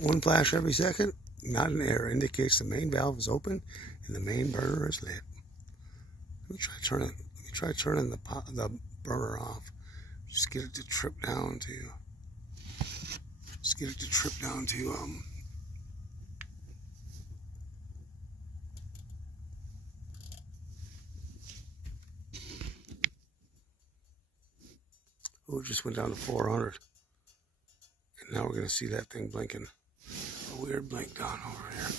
One flash every second, not an error, indicates the main valve is open and the main burner is lit. Let me try turning the burner off. Just get it to trip down to. Oh, it just went down to 400. And now we're going to see that thing blinking. A weird blink down over here.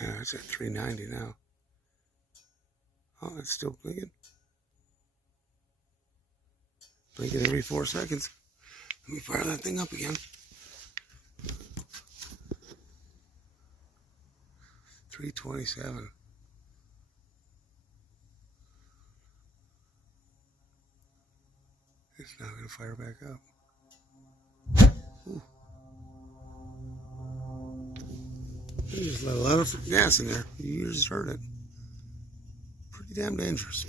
Yeah, it's at 390 now. Oh, it's still blinking. Blinking every 4 seconds. Let me fire that thing up again. 327. It's now going to fire back up. Ooh. You just let a lot of gas in there. You just heard it. Pretty damn dangerous.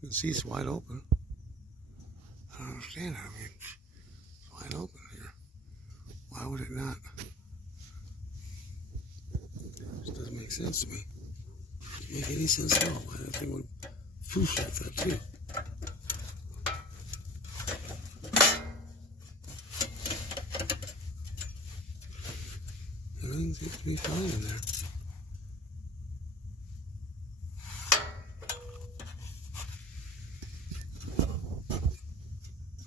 You can see it's wide open. I don't understand. I mean, it's wide open here. Why would it not? This doesn't make sense to me. Doesn't make any sense at all. Why that thing would poof like that too. Everything seems to be fine in there.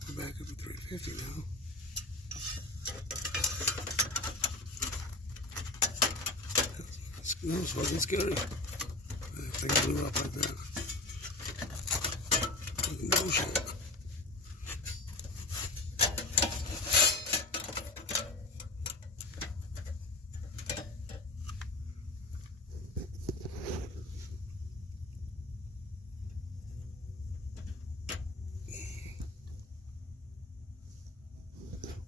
We're back up at 350 now. That's fucking scary. That thing blew up like that. Fucking bullshit.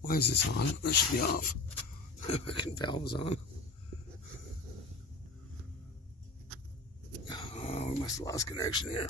Why is this on? That should be off. The fucking valve is on. Oh, we must have lost connection here.